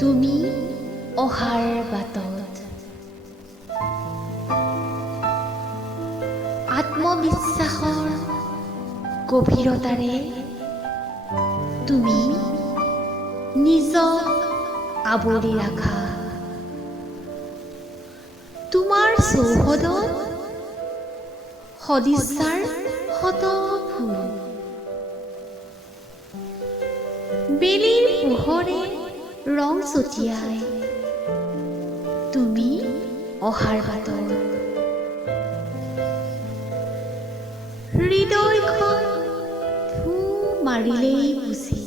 তুমি অহাৰ বাটত আত্মবিশ্বাসৰ গভীৰতাৰে তুমি নিজক আৱৰি ৰাখা। তোমাৰ চৌহদত সদিচ্ছাৰ শত ফুল, বেলিৰ পোহৰে ৰং ছটিয়াই তুমি অহাৰ বাটত হৃদয়খন ধু মাৰিলেই বুজি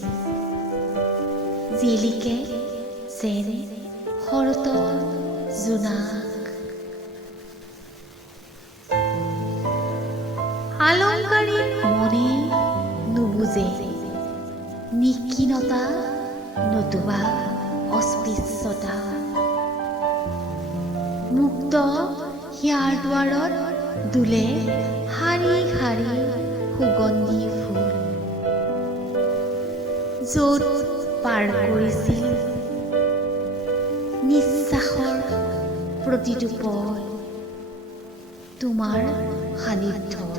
জিলিকে যেন শৰতৰ জোনাক। আলংকাৰিক মনে নুবুজে নিক্ষীণতা নতুবা অস্পৃশ্যতা। মুক্ত হিয়াৰ দুৱাৰত দুলে শাৰী শাৰী সুগন্ধি ফুল, য'ত পাৰ কৰিছিল নিশ্বাসৰ প্ৰতিটো পল তোমাৰ সান্নিধ্যত।